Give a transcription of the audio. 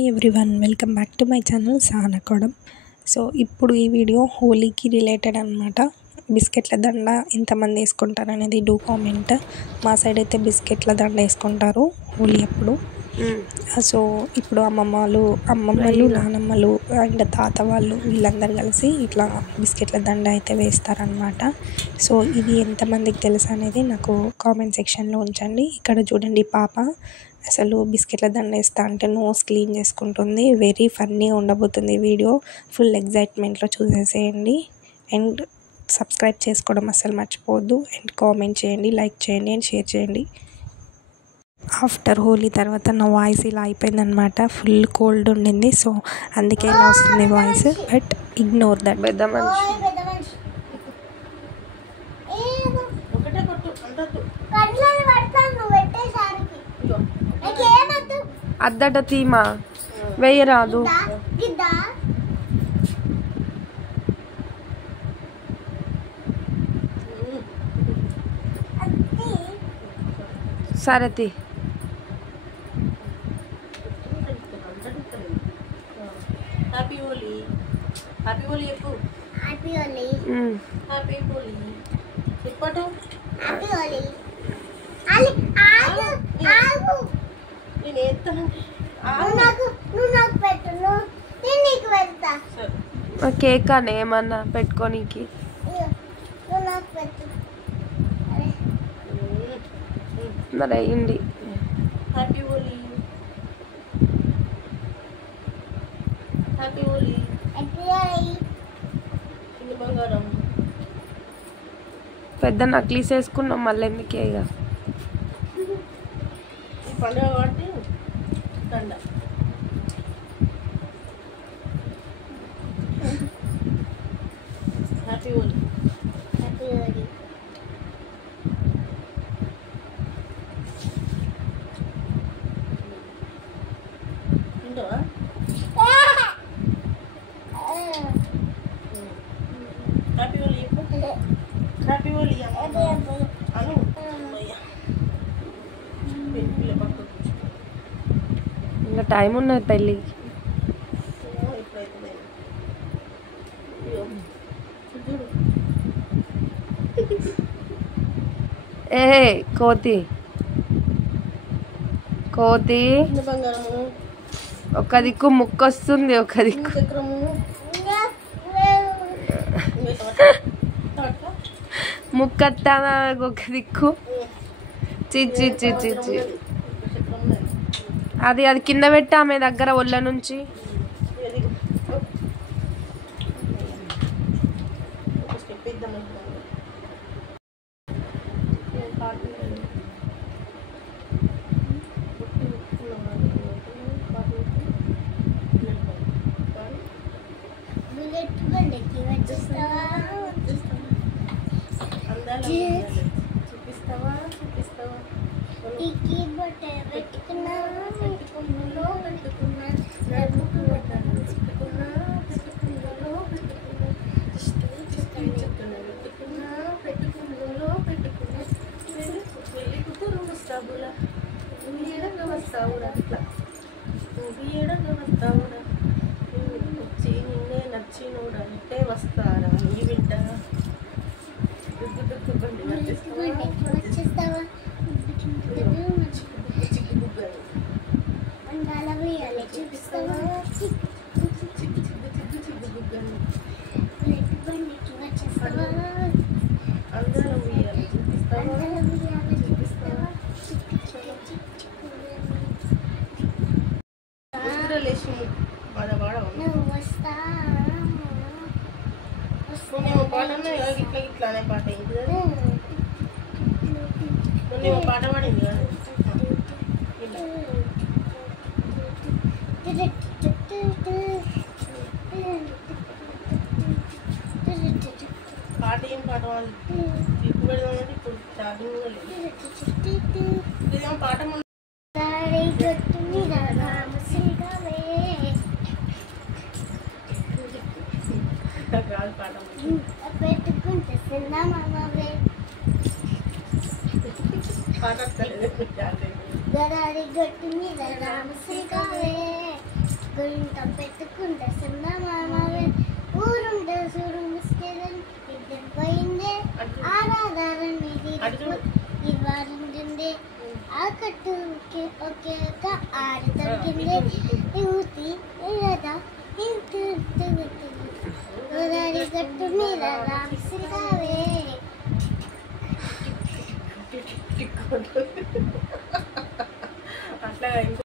Hi everyone, welcome back to my channel సహనకోవడం. So ఇప్పుడు ఈ వీడియో హోలీకి రిలేటెడ్ అనమాట. బిస్కెట్ల దండ ఎంతమంది వేసుకుంటారు అనేది డూ కామెంట్. మా సైడ్ అయితే బిస్కెట్ల దండ వేసుకుంటారు హోలీ అప్పుడు. సో ఇప్పుడు అమ్మమ్మలు నానమ్మలు అండ్ తాత వాళ్ళు వీళ్ళందరూ కలిసి ఇట్లా బిస్కెట్ల దండ అయితే వేస్తారనమాట. సో ఇది ఎంతమందికి తెలుసు అనేది నాకు కామెంట్ సెక్షన్లో ఉంచండి. ఇక్కడ చూడండి, పాప అసలు బిస్కెట్ల దండ వేస్తా అంటే నోస్ క్లీన్ చేసుకుంటుంది. వెరీ ఫన్నీగా ఉండబోతుంది వీడియో. ఫుల్ ఎగ్జైట్మెంట్లో చూసేసేయండి. అండ్ సబ్స్క్రైబ్ చేసుకోవడం అసలు మర్చిపోవద్దు. అండ్ కామెంట్ చేయండి, లైక్ చేయండి అండ్ షేర్ చేయండి. ఆఫ్టర్ హోలీ తర్వాత నా వాయిస్ ఇలా అయిపోయిందనమాట. ఫుల్ కోల్డ్ ఉండింది, సో అందుకే ఇలా వస్తుంది వాయిస్. But ignore that. పెద్ద మనిషి అద్దట తీమా వేయరాదు. సరే తీ. హ్యాపీ హోలీ. హ్యాపీ హోలీ చెప్పు. హ్యాపీ హోలీ. హ్యాపీ హోలీ చెప్పటు. హ్యాపీ హోలీ. నేను ఎత్తాను. కేక్ అని ఏమన్నా పెట్టుకోనికి. మరి అయ్యింది. హ్యాపీ హోలీ. హ్యాపీ హోలీ. చిన్న బంగారం. పెద్ద నక్లీస్ వేసుకున్నాం, మళ్ళీ ఎందుకే ఇక. ఈ పండుగ కాబట్టి దండ. హ్యాపీ హోలీ. హ్యాపీ హోలీ. తింటావా? హ్యాపీ హోలీ చెప్పు. హ్యాపీ హోలీ అను. పిల్ల పక్కకు ఇంకా టైం ఉన్నది పెళ్ళికి. ఎప్పుడైతే ఏ కోతి కోతి బంగారము. ఒక దిక్కు ముక్కు వస్తుంది, ఒక దిక్కు చక్రము. ముక్కత్తా, ఒక దిక్కు చిచ్చి చిచ్చి చి. అది అది కింద పెట్టి ఆమె దగ్గర ఒళ్ళ నుంచి. చూపిస్తావా? చూపిస్తావా? పెట్టుకున్నా పెట్టుకున్నా పెట్టుకున్నా పెట్టుకున్నా పెట్టుకున్నా పెట్టుకున్నా వెళ్ళి కూతురు వస్తావురా. నువ్వు ఏడగా వస్తావురా. అట్లా నువ్వు ఏడగా వస్తావురా. వచ్చి నిన్నే నచ్చినోడా అంటే వస్తారా నీ బిడ్డ. వచ్చేస్తావా? చిక్కి బుగ్గలు చూపిస్తావా? చిక్కి బుగ్గలు అందరం ఉయ్యాలి. చూపిస్తావా? చూపిస్తావా? లేచి పాట ఇట్లా ఇట్లా అనే పాట ఏంటి? మొన్న పాట పాడింది కదా. పాట ఏం పాట వాళ్ళు క్లిప్ పెడదామంటే ఇప్పుడు ఛార్జింగ్ కూడా లేదు. ఇదేమో పాట రాదు పాట పాట వస్తలేదు. గుంట పెట్టుకుంటే చందమామవే ఊరుంటే చూడు ముసుకేదని ఇద్దరు పోయిందే ఆరాధారం ఇది ఇవ్వాలంటుండే ఆ కట్టుకి ఒకే ఒక ఆడ దొరికిందే ఊతి లేదా గోదావరి గట్టు మీద రామసిరావే అట్లా